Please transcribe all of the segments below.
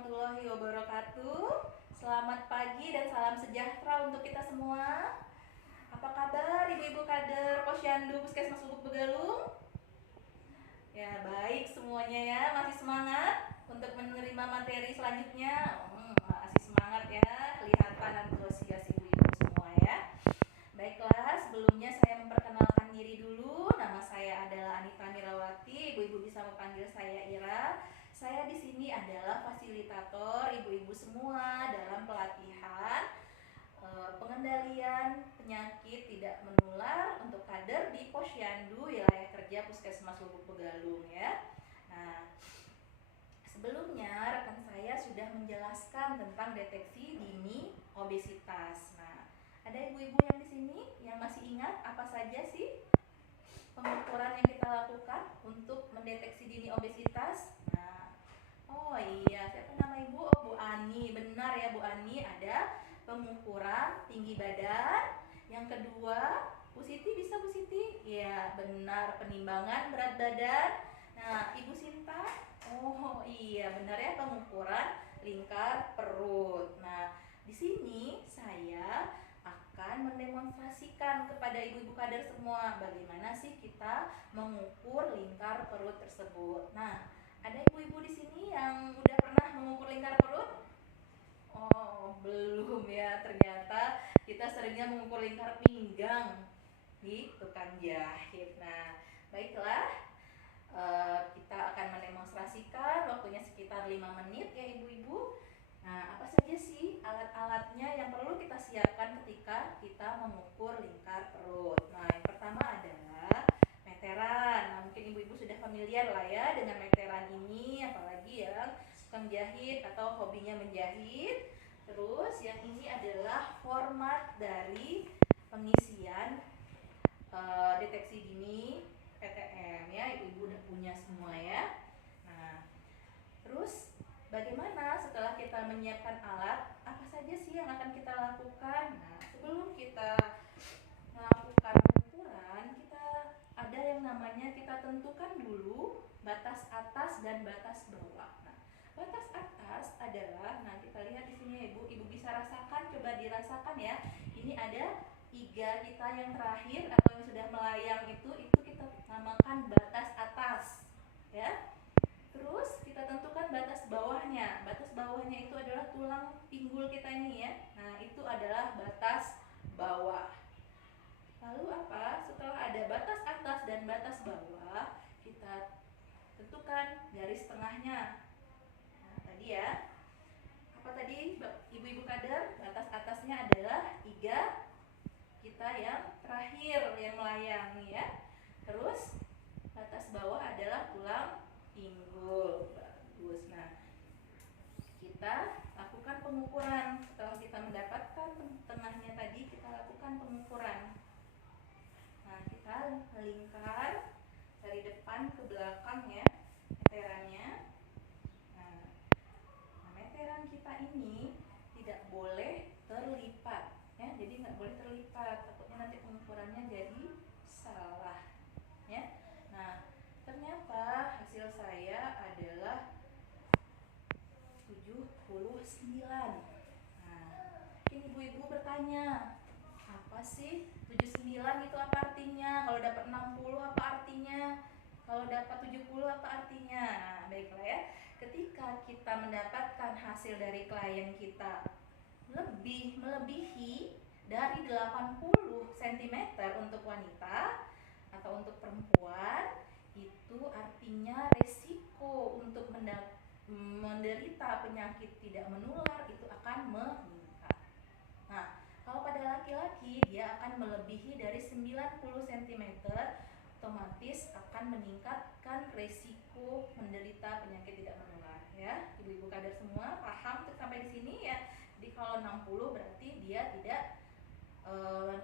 warahmatullahi wabarakatuh. Selamat pagi dan salam sejahtera untuk kita semua. Apa kabar ibu-ibu kader Posyandu Puskesmas Lubuk Begalung? Ya, baik semuanya ya. Masih semangat untuk menerima materi selanjutnya? Masih semangat ya. Kelihatan antusias ibu-ibu semua ya. Baiklah, sebelumnya saya memperkenalkan diri dulu. Nama saya adalah Anita Mirawati. Ibu-ibu bisa memanggil saya Ira. Saya di sini adalah fasilitator ibu-ibu semua dalam pelatihan pengendalian penyakit tidak menular untuk kader di Posyandu Wilayah Kerja Puskesmas Lubuk Begalung ya. Nah, sebelumnya rekan saya sudah menjelaskan tentang deteksi dini obesitas. Nah, ada ibu-ibu yang di sini yang masih ingat apa saja sih pengukuran yang kita lakukan untuk mendeteksi dini obesitas? Nah, oh iya, siapa nama ibu? Oh, Bu Ani. Benar ya Bu Ani, ada pengukuran tinggi badan. Yang kedua, Bu Siti bisa Bu Siti? Ya, benar, penimbangan berat badan. Nah, Ibu Sinta? Oh iya, benar ya, pengukuran lingkar perut. Nah, di sini saya akan mendemonstrasikan kepada ibu-ibu kader semua bagaimana sih kita mengukur lingkar perut tersebut. Nah, ada ibu-ibu di sini yang udah pernah mengukur lingkar perut? Oh, belum ya. Ternyata kita seringnya mengukur lingkar pinggang di tukang jahit. Nah, baiklah. Kita akan mendemonstrasikan, waktunya sekitar 5 menit ya ibu-ibu. Nah, apa saja sih alat-alatnya yang perlu kita siapkan ketika kita mengukur lingkar perut? Nah, yang pertama adalah meteran. Nah, mungkin ibu-ibu sudah familiar lah ya dengan meteran ini, apalagi yang tukang jahit atau hobinya menjahit. Terus yang ini adalah format dari pengisian deteksi dini PTM ya, ibu-ibu udah punya semua ya. Nah, terus bagaimana setelah kita menyiapkan alat, apa saja sih yang akan kita lakukan? Nah, sebelum kita melakukan ukuran, kita ada yang namanya kita tentukan dulu batas atas dan batas bawah. Nah, batas atas adalah, nah kita lihat di sini ya ibu, ibu bisa rasakan, coba dirasakan ya. Ini ada iga kita yang terakhir atau yang sudah melayang itu kita namakan batas atas ya. Terus kita tentukan batas bawahnya. Batas bawahnya itu adalah tulang pinggul kita ini ya. Nah, itu adalah batas bawah. Lalu apa? Setelah ada batas atas dan batas bawah, kita tentukan garis tengahnya. Nah, tadi ya. Apa tadi ibu-ibu kader? Batas atasnya adalah iga kita yang terakhir yang melayang ya. Terus batas bawah adalah tulang pinggul. Bagus. Nah, kita lakukan pengukuran. Setelah kita mendapatkan tengahnya tadi, kita lakukan pengukuran. Nah, kita melingkar dari depan ke belakang ya meterannya. Nah, meteran kita ini tidak boleh terlipat ya, jadi nggak boleh terlipat, takutnya nanti pengukurannya jadi salah ya. Nah, ternyata hasil saya adalah 79. Nah, ini ibu-ibu bertanya, apa sih 79 itu apa artinya? Kalau dapat 60 apa artinya? Kalau dapat 70 apa artinya? Nah, baiklah ya. Ketika kita mendapatkan hasil dari klien kita melebihi dari 80 cm untuk wanita atau untuk perempuan, itu artinya resiko untuk menderita penyakit tidak menular itu akan meningkat. Nah, kalau pada laki-laki dia akan melebihi dari 90 cm, otomatis akan meningkatkan resiko menderita penyakit tidak menular ya. Ibu-ibu kader semua paham sampai di sini ya. Jadi kalau 60 berarti dia tidak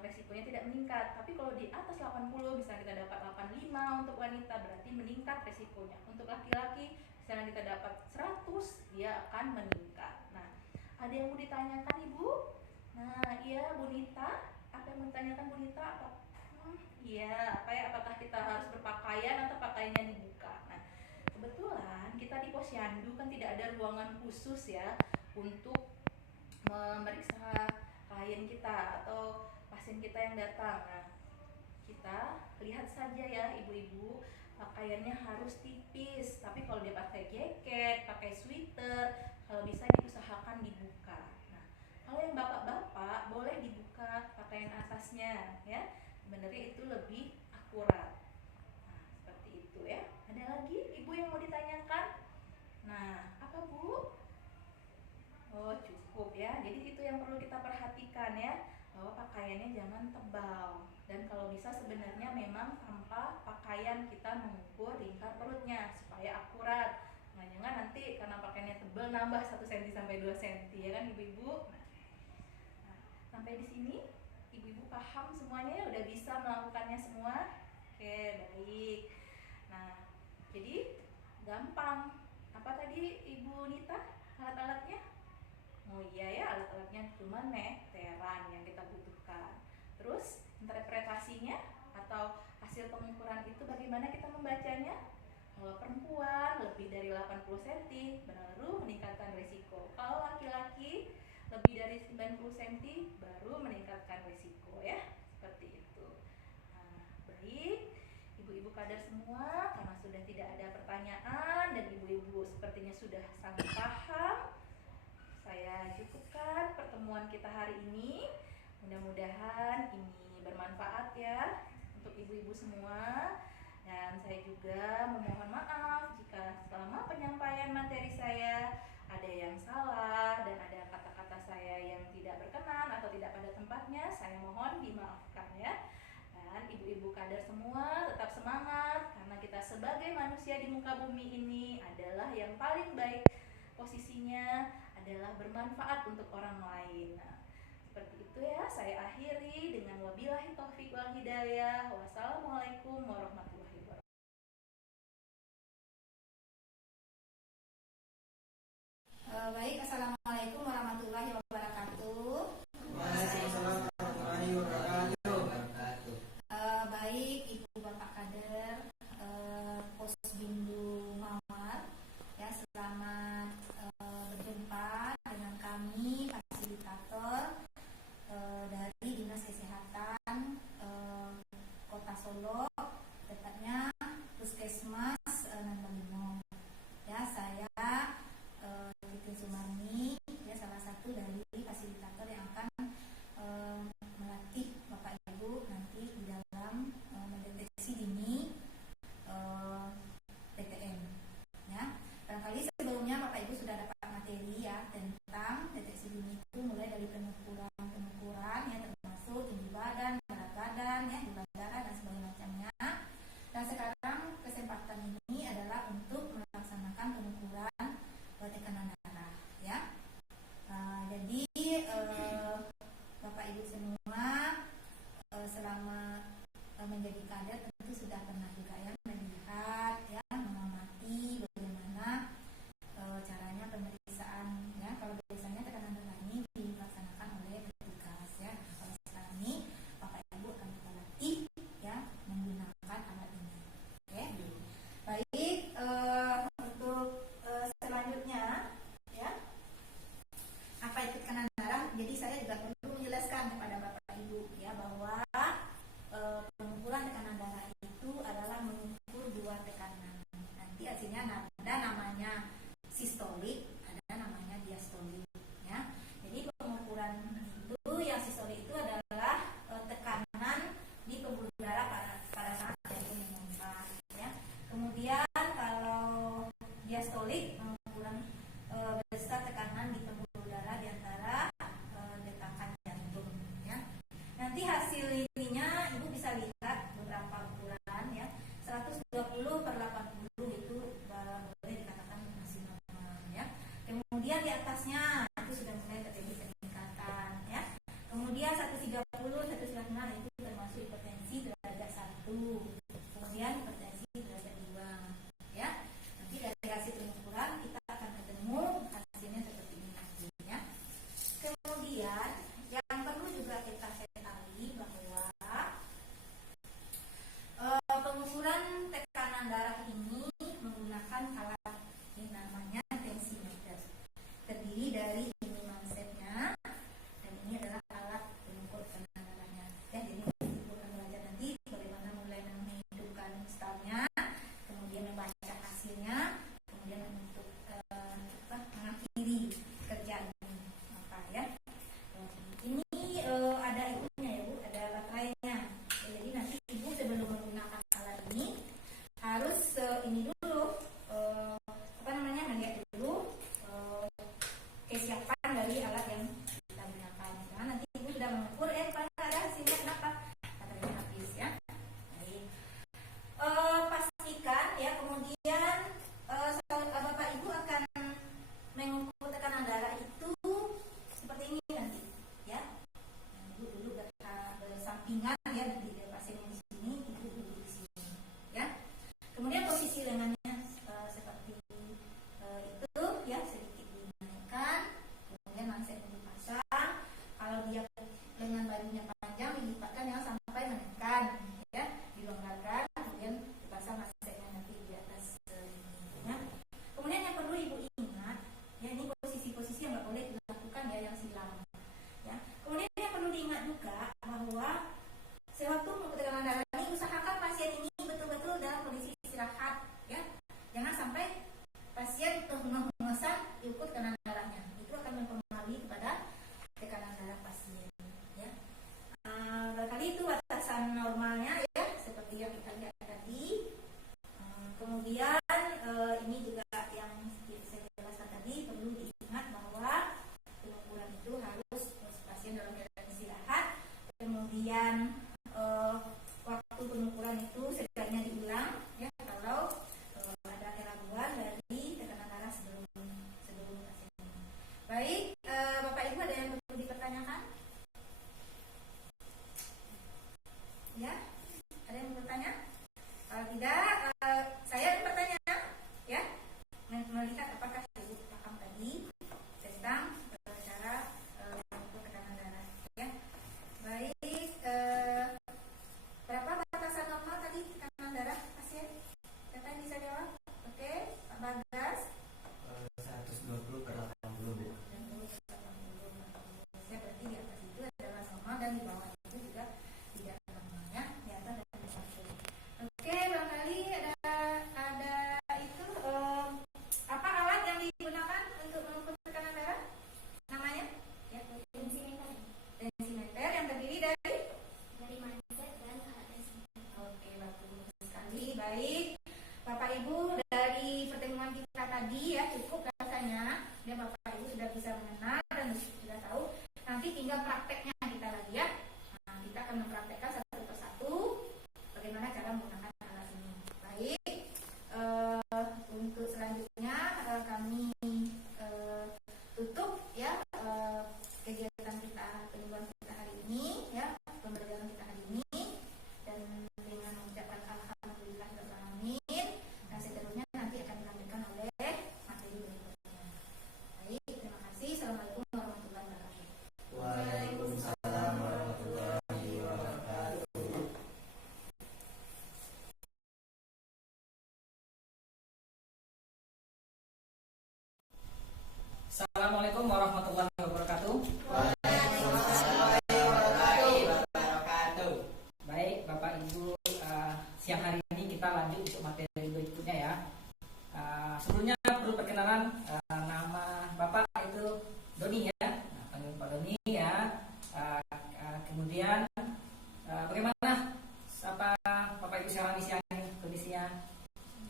resikonya tidak meningkat. Tapi kalau di atas 80, misalnya kita dapat 85 untuk wanita, berarti meningkat resikonya. Untuk laki-laki misalnya kita dapat 100, dia akan meningkat. Nah, ada yang mau ditanyakan ibu? Nah, iya Bu Nita, apa yang mau ditanyakan Bu Nita? Iya, apa ya, apakah kita harus berpakaian atau pakaiannya dibuka? Nah, kebetulan kita di posyandu kan tidak ada ruangan khusus ya untuk memeriksa klien kita atau pasien kita yang datang. Nah, kita lihat saja ya ibu-ibu, pakaiannya harus tipis, tapi kalau dia pakai jaket, pakai sweater, kalau bisa diusahakan dibuka. Nah, kalau yang bapak-bapak boleh dibuka pakaian atasnya ya, sebenarnya itu lebih akurat. Nah, seperti itu ya. Ada lagi ibu yang mau ditanyakan? Nah, apa bu? Oh, cukup ya. Jadi itu yang perlu kita perhatikan ya, bahwa pakaiannya jangan tebal. Dan kalau bisa sebenarnya memang tanpa pakaian kita mengukur lingkar perutnya supaya akurat. Jangan-jangan nanti karena pakaiannya tebal nambah 1 cm sampai 2 cm ya kan ibu-ibu. Nah, sampai di sini ibu-ibu paham semuanya ya, udah bisa melakukannya semua. Oke, baik. Nah, jadi gampang. Apa tadi Ibu Nita alat-alatnya? Oh iya ya, alat-alatnya cuma meteran yang kita butuhkan. Terus interpretasinya atau hasil pengukuran itu bagaimana kita membacanya? Kalau perempuan lebih dari 80 cm baru meningkatkan risiko. Kalau laki-laki lebih dari 90 cm baru meningkatkan risiko ya. Seperti itu. Nah, baik. Ibu-ibu kader semua, karena sudah tidak ada pertanyaan dan ibu-ibu sepertinya sudah sangat paham, saya cukupkan pertemuan kita hari ini. Mudah-mudahan ini bermanfaat ya untuk ibu-ibu semua. Dan saya juga memohon maaf jika selama penyampaian materi saya ada yang salah dan ada kata-kata saya yang tidak berkenan atau tidak pada tempatnya. Saya mohon dimaafkan ya. Dan ibu-ibu kader semua tetap semangat, karena kita sebagai manusia di muka bumi ini adalah yang paling baik posisinya adalah bermanfaat untuk orang lain. Nah, seperti itu ya, saya akhiri dengan wabillahi taufik wal hidayah. Wassalamualaikum warahmatullahi wabarakatuh. Baik, assalamualaikum warahmatullahi wabarakatuh. Waalaikumsalam warahmatullahi wabarakatuh. Baik, Ibu Bapak Kader, Posbindu Mawar, ya selamat berjumpa dengan kami fasilitator dari Dinas Kesehatan Kota Solo, tepatnya Puskesmas Nandalimo. Ya, saya Titi Sumani, ya salah satu dari fasilitator yang akan melatih Bapak Ibu nanti di dalam mendeteksi dini PTM. Ya, barangkali sebelumnya Bapak Ibu sudah dapat materi ya tentang deteksi dini itu, mulai dari pengukuran ya, termasuk tinggi badan, berat badan, ya, gula darah dan sebagainya macamnya. Dan sekarang kesempatan ini adalah untuk melaksanakan pengukuran tekanan darah ya. Jadi Bapak Ibu semua selama menjadi kader tentu sudah pernah juga ya melihat ya, mengamati bagaimana caranya pemeriksaan ya. Kalau ya kegiatan kita, penyuluhan kita hari ini, ya pembelajaran kita hari ini, dan dengan mengucapkan alhamdulillahirobbilalamin. Nah, seterusnya nanti akan dilanjutkan oleh materi berikutnya. Baik, terima kasih. Assalamualaikum warahmatullahi wabarakatuh. Waalaikumsalam warahmatullahi wabarakatuh. Assalamualaikum warahmatullahi wabarakatuh. Waalaikumsalam warahmatullahi wabarakatuh. Baik, Bapak Ibu, siang hari ini kita lanjut untuk materi berikutnya ya. Sebelumnya perlu perkenalan, nama Bapak itu Doni ya. Nah, panggil Pak Doni ya. Kemudian bagaimana apa Bapak Ibu sekarang siang ini kondisinya?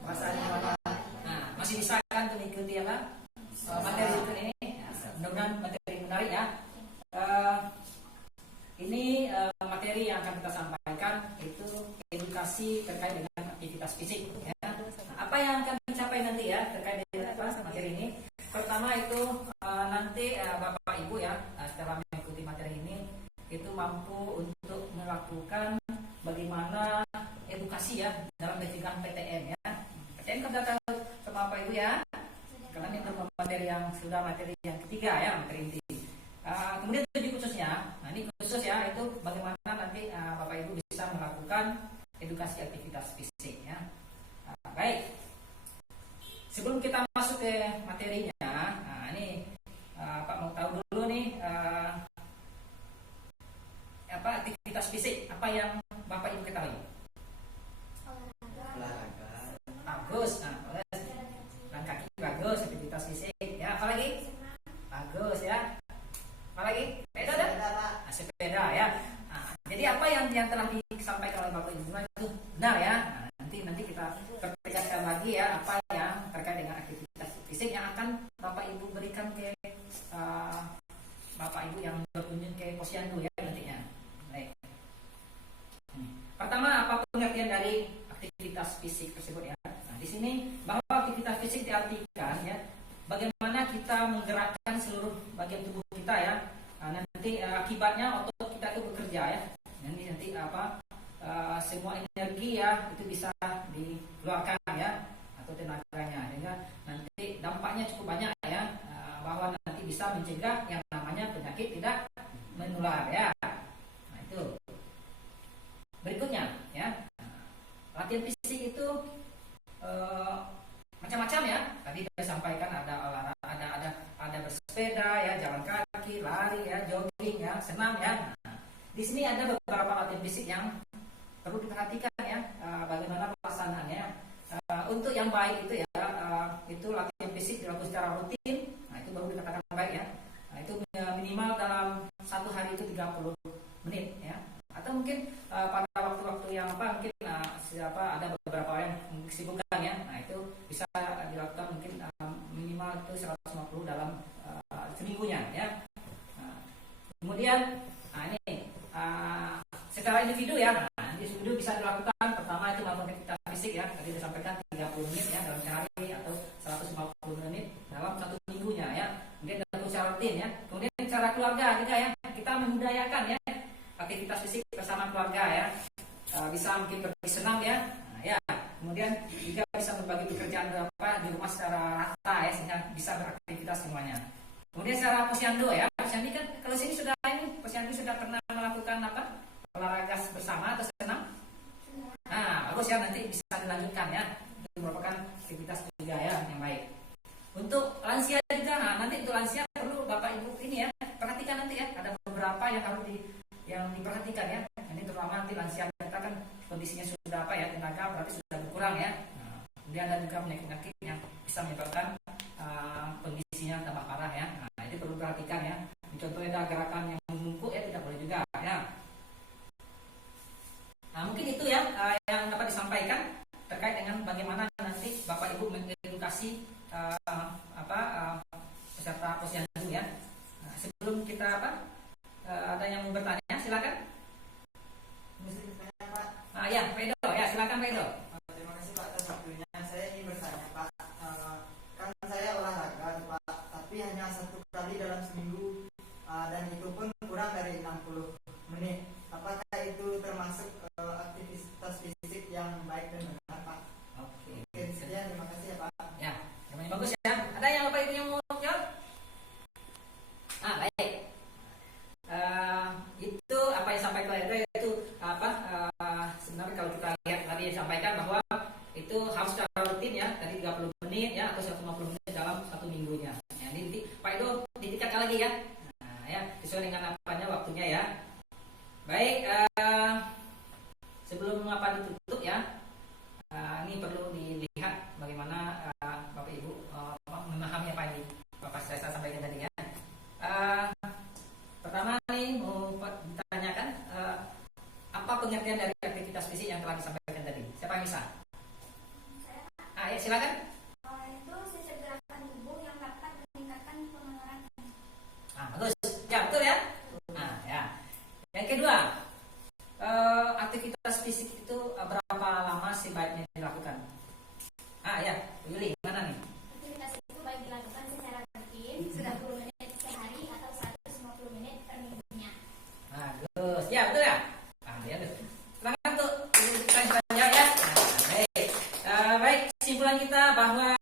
Perasaannya gimana? Nah, masih bisa kan mengikuti apa? Materi berikut ini, mudah-mudahan materi menarik ya. Ini materi yang akan kita sampaikan itu edukasi terkait dengan aktivitas fisik. Ya. Apa yang akan dicapai nanti ya terkait dengan materi ini? Pertama itu nanti Bapak Ibu ya setelah mengikuti materi ini itu mampu untuk melakukan bagaimana edukasi ya dalam pencegahan PTM ya. PTM kan sudah tahu sama Bapak Ibu ya. Karena ini materi yang sudah materi yang ketiga ya, materi inti. Kemudian tujuh khususnya, nah ini khusus ya itu bagaimana nanti Bapak Ibu bisa melakukan edukasi aktivitas fisik ya. Baik, sebelum kita masuk ke materinya, nah ini Pak mau tahu dulu nih apa aktivitas fisik apa yang Bapak Ibu ketahui? Olahraga. Bagus, jalan kaki bagus, aktivitas fisik ya. Apa lagi? Bagus ya. Apa lagi? Sepeda ada? Sepeda ya. Nah, jadi apa yang telah disampaikan oleh Bapak Ibu itu benar ya. Nah, nanti kita pertegaskan lagi ya apa yang terkait dengan aktivitas fisik yang akan Bapak Ibu berikan ke Bapak Ibu yang berkunjung ke Posyandu ya nantinya. Baik. Pertama, apa pengertian dari aktivitas fisik tersebut ya? Nah, di sini bahwa aktivitas fisik diartikan ya bagaimana kita menggerakkan seluruh bagian tubuh kita ya. Nah, nanti akibatnya otot kita itu bekerja ya. Nanti semua energi ya itu bisa dikeluarkan ya atau tenaganya sehingga nanti dampaknya cukup banyak ya bahwa nanti bisa mencegah yang namanya penyakit tidak menular ya. Nah, itu. Berikutnya ya. Latihan fisik itu macam-macam ya. Tadi saya sampaikan ada olahraga, ada bersepeda ya, jalan kaki, lari ya, jogging ya, senam ya. Nah, di sini ada beberapa latihan fisik yang perlu diperhatikan ya, bagaimana pelaksanaannya. Untuk yang baik itu ya, itu latihan fisik dilakukan secara rutin. Nah, itu baru dikatakan baik ya. Nah, itu minimal dalam satu hari itu 30 menit ya. Atau mungkin pada waktu-waktu yang mungkin ada beberapa yang kesibukan ya. Nah, itu bisa dilakukan mungkin minimal itu 150 dalam seminggunya ya. Kemudian ini secara individu ya. Nah, individu bisa dilakukan pertama itu melakukan aktivitas fisik ya. Tadi disampaikan 30 menit ya dalam sehari atau 150 menit dalam satu minggunya ya. Kemudian dilakukan secara rutin ya. Kemudian secara keluarga juga ya. Kita membudayakan ya aktivitas fisik bersama keluarga ya. Bisa mungkin pergi senam ya. Nah, ya. Kemudian juga bisa berbagi pekerjaan di rumah secara rata ya sehingga bisa beraktivitas semuanya. Kemudian secara posyandu ya. Posyandu kan kalau sini posyandu sudah pernah melakukan apa? Olahraga bersama atau senam? Nah, bagus ya nanti bisa dilanjutkan ya. Itu merupakan aktivitas juga ya yang baik. Untuk lansia juga, nah nanti untuk lansia perlu Bapak Ibu ini ya perhatikan nanti ya. Ada beberapa yang harus diperhatikan ya. Ini terutama nanti lansia kita kan kondisinya sudah tenaga berarti sudah berkurang ya. Nah, kemudian ada juga penyakit-penyakit yang bisa menyebabkan kondisinya tambah parah ya. Nah, itu perlu diperhatikan ya. Contohnya ada gerakan yang membungkuk ya tidak boleh juga ya. Nah, mungkin itu ya yang dapat disampaikan terkait dengan bagaimana nanti Bapak Ibu mengedukasi peserta posyandu ya. Nah, sebelum kita ada yang mau bertanya silakan. Ya, Pak Edo ya, silakan Pak Edo. Terima kasih Pak atas waktunya. Saya ingin bertanya Pak, kan saya olahraga Pak, tapi hanya satu kali dalam seminggu. ya sesuai dengan apanya waktunya ya. Baik, sebelum apa ditutup ya, ini perlu dilihat bagaimana Bapak Ibu memahami apa yang Bapak saya sampaikan tadi ya. Pertama nih mau ditanyakan apa pengertian dari aktivitas fisik yang telah disampaikan tadi? Siapa yang bisa? Ya silakan. Itu sisi gerakan tubuh yang dapat meningkatkan pengeluaran. Bagus. Ya betul ya. Ya. Yang kedua, aktivitas fisik itu berapa lama sebaiknya dilakukan? Ya, Bu Yuli, gimana nih? Aktivitas itu baik dilakukan secara rutin 90 menit sehari atau 150 menit per minggunya. Bagus. Ya betul ya. Ya betul. Silakan tuh tanya ya. Baik. Baik, kesimpulan kita bahwa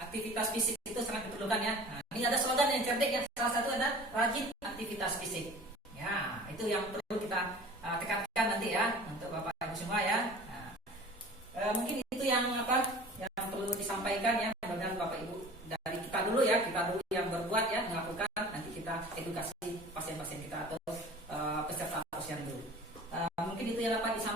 aktivitas fisik itu sangat diperlukan ya. Ini ada slogan yang cerdik ya. Salah satu ada rajin aktivitas fisik. Ya, itu yang perlu kita tekankan nanti ya untuk Bapak Ibu semua ya. Mungkin itu yang perlu disampaikan ya. Mudah-mudahan Bapak Ibu dari kita dulu yang berbuat ya, melakukan, nanti kita edukasi pasien-pasien kita atau peserta posyandu. Mungkin itu yang dapat disampaikan.